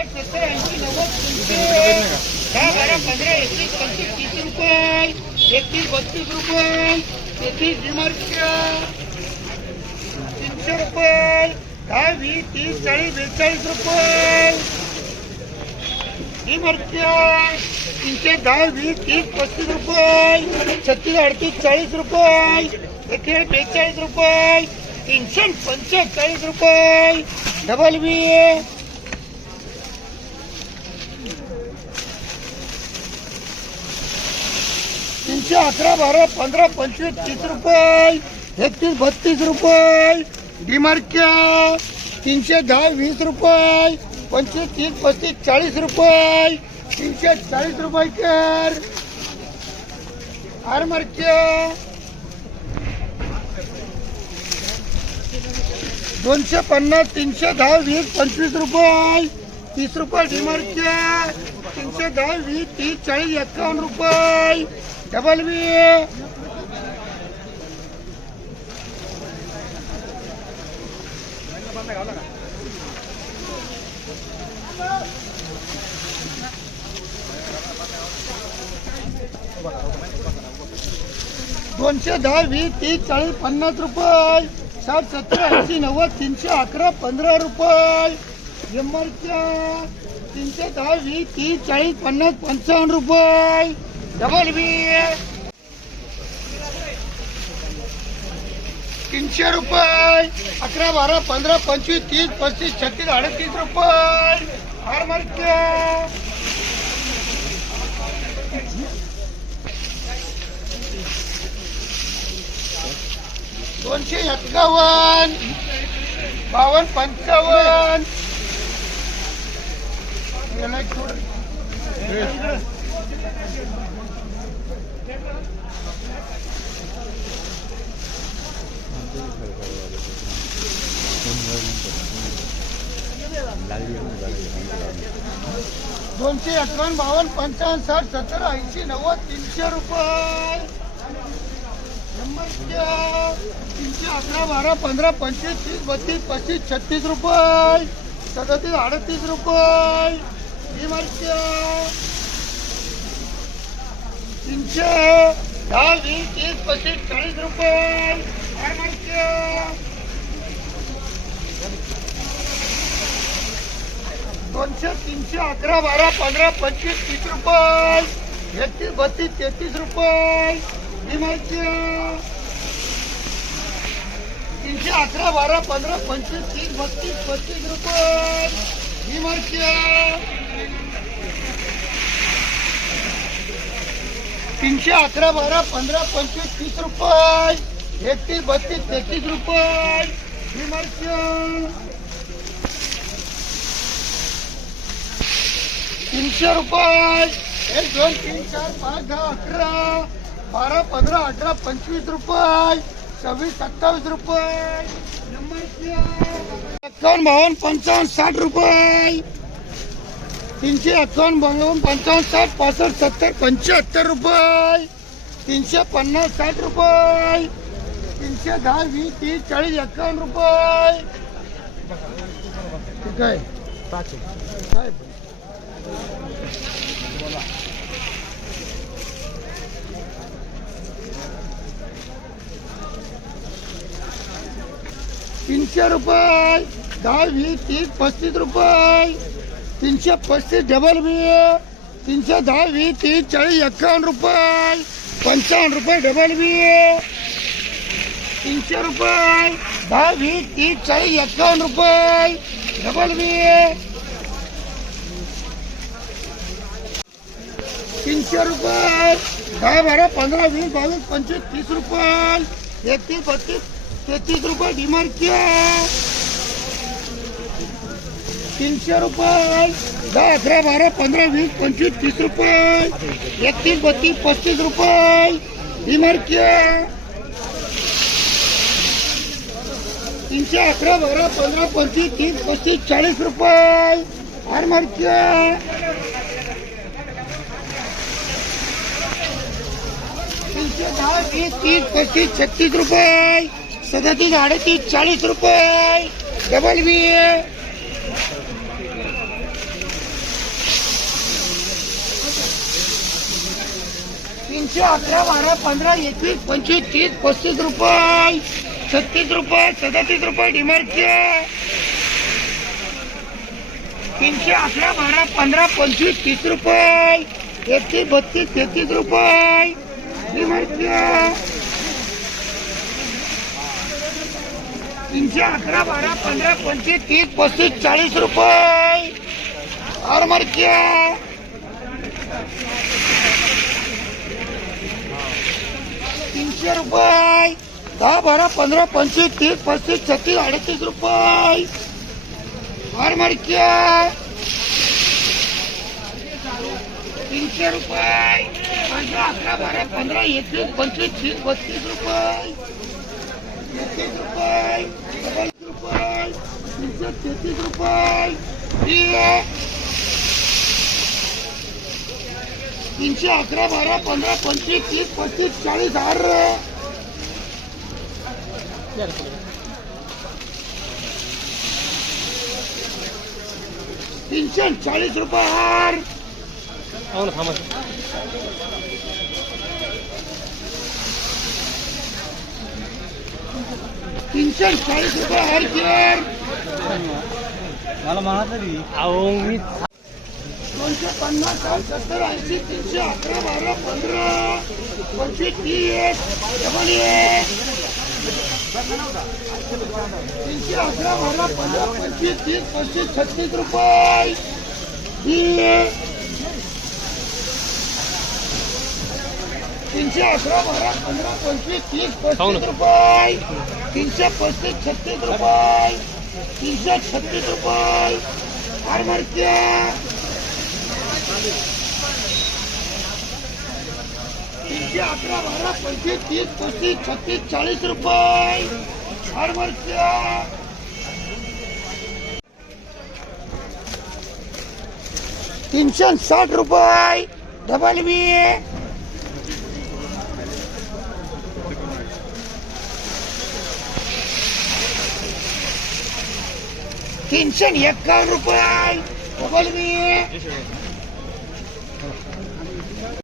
साठ सत्तर ऐंशी नव्वद तीनशे दहा बारा पंधरा एकवीस पंचवीस तीस रुपये. एकतीस बत्तीस रुपये. तेहतीस डिमार्किया तीनशे रुपये दहा वीस तीस चाळीस बेचाळीस रुपये. डिमार्किया तीनशे दहा वीस तीस पस्तीस रुपये छत्तीस अडतीस चाळीस रुपये. एकशे बेचाळीस रुपये. तीनशे पंचेचाळीस रुपये. डबल बी तीनशे अकरा बारा पंधरा पंचवीस तीस रुपये. एकतीस बत्तीस रुपये. डिमार्क्या तीनशे दहा वीस रुपये. पंचवीस तीस पस्तीस चाळीस रुपये. तीनशे चाळीस रुपये कर. आरमार्किया दोनशे पन्नास तीनशे दहा वीस पंचवीस रुपये. तीस रुपये डिमरचे तीनशे दहा वीस तीस चाळीस एकावन्न रुपये. डबल बी दोनशे दहा वीस तीस चाळीस पन्नास रुपये. साठ सत्तर ऐंशी नव्वद तीनशे अकरा पंधरा रुपये. तीनशे दहा वीस तीस चाळीस पन्नास पंचावन्न रुपये. डबल बी तीनशे रुपये. अकरा बारा पंधरा पंचवीस तीस पस्तीस छत्तीस अडतीस रुपये. हारमार्क्या दोनशे एक्कावन्न बावन्न पंचावन्न. दोनशे एकावन्न बावन्न पंचावन्न साठ सत्तर ऐंशी नव्वद तीनशे रुपये. तीनशे अकरा बारा पंधरा पंचवीस तीस बत्तीस पस्तीस छत्तीस रुपये. सदतीस अडतीस रुपये. इमारच्या तीनशे दहा वीस तीस पस्तीस चाळीस रुपये. इमारच्या दोनशे तीनशे अकरा बारा पंधरा पंचवीस तीस रुपये. एकतीस बत्तीस तेहतीस रुपये. विमाच्या तीनशे अकरा बारा पंधरा पंचवीस तीस बत्तीस पस्तीस रुपये. विमाच्या तीनशे अकरा बारा पंधरा पंचवीस तीस रुपये. एकतीस बत्तीस तेहतीस रुपये. विमाच्या तीनशे रुपये. एक दोन तीन चार पाच दहा अकरा बारा पंधरा अठरा पंचवीस रुपये. सव्वीस सत्तावीस रुपये. नंबर एकावन्न बावन्न पंचावन्न साठ रुपये. तीनशे एकावन्न बावन्न पंचावन्न साठ पासष्ट सत्तर पंच्याहत्तर रुपये. तीनशे पन्नास साठ रुपये. तीनशे दहा वीस तीस चाळीस एकावन्न रुपये. ठीक आहे. साहेब. तीनशे रुपये. दहा वीस तीस पस्तीस रुपये. तीनशे पस्तीस डबल बी तीनशे दहा वी तीन चाळीस एकावन्न रुपये पंचावन्न रुपये डबल बी तीनशे रुपये दहा वी तीस चाळीस एकावन्न रुपये डबल बी तीनशे रुपये दहा बारा पंधरा वीस बावीस पंचवीस तीस रुपये एकतीस बत्तीस तेहतीस रुपये डिमार्किया तीनशे रुपये दहा अकरा बारा पंधरा वीस पंचवीस तीस रुपये एकतीस बत्तीस पस्तीस रुपये डिमार्किया तीनशे अकरा बारा पंधरा पंचवीस तीस पस्तीस चाळीस रुपये आरमार्किया तीनशे दहा वीस तीस पस्तीस छत्तीस रुपये सदतीस अडतीस चाळीस रुपये डबल बी तीनशे अकरा बारा पंधरा एकवीस पंचवीस तीस पस्तीस रुपये. छत्तीस रुपये सदतीस रुपये डिमार्कचे तीनशे अकरा बारा पंधरा पंचवीस तीस रुपये. एकतीस बत्तीस तेहतीस रुपये. डिमार्कचे तीनशे अकरा बारा पंधरा पंचवीस तीस पस्तीस चाळीस रुपये. आरमार्क्या पाचशे रुपये. दहा बारा पंधरा पंचवीस तीस पस्तीस छत्तीस अडतीस रुपये. आरमार्क्या तीनशे रुपये. पंधरा अकरा बारा पंधरा एकवीस पंचवीस तीस बत्तीस रुपये. एकतीस रुपये. डबल रुपये. तीनशे तेहतीस रुपये तीस. तीनशे अकरा बारा पंधरा पंचवीस तीस पस्तीस चाळीस हजार तीनशे चाळीस रुपये हार. तीनशे चाळीस रुपये हार केअर मला म्हणत नाही अहो मी दोनशे पन्नास सत्तर ऐंशी तीनशे अकरा बारा पंधरा पंचवीस तीस डबल एक तीनशे अकरा बारा पंधरा पंचवीस तीस पस्तीस छत्तीस रुपये. तीनशे अकरा बारा पंधरा पंचवीस तीस पस्तीस रुपये. तीनशे पस्तीस छत्तीस रुपये. तीनशे छत्तीस रुपये. आरमार्क्या तीनशे अकरा बारा पंचवीस तीस पस्तीस छत्तीस चाळीस रुपये. आरमार्क्या तीनशे साठ रुपये. Double B. तीनशे एक्कावन्न रुपये. Double B.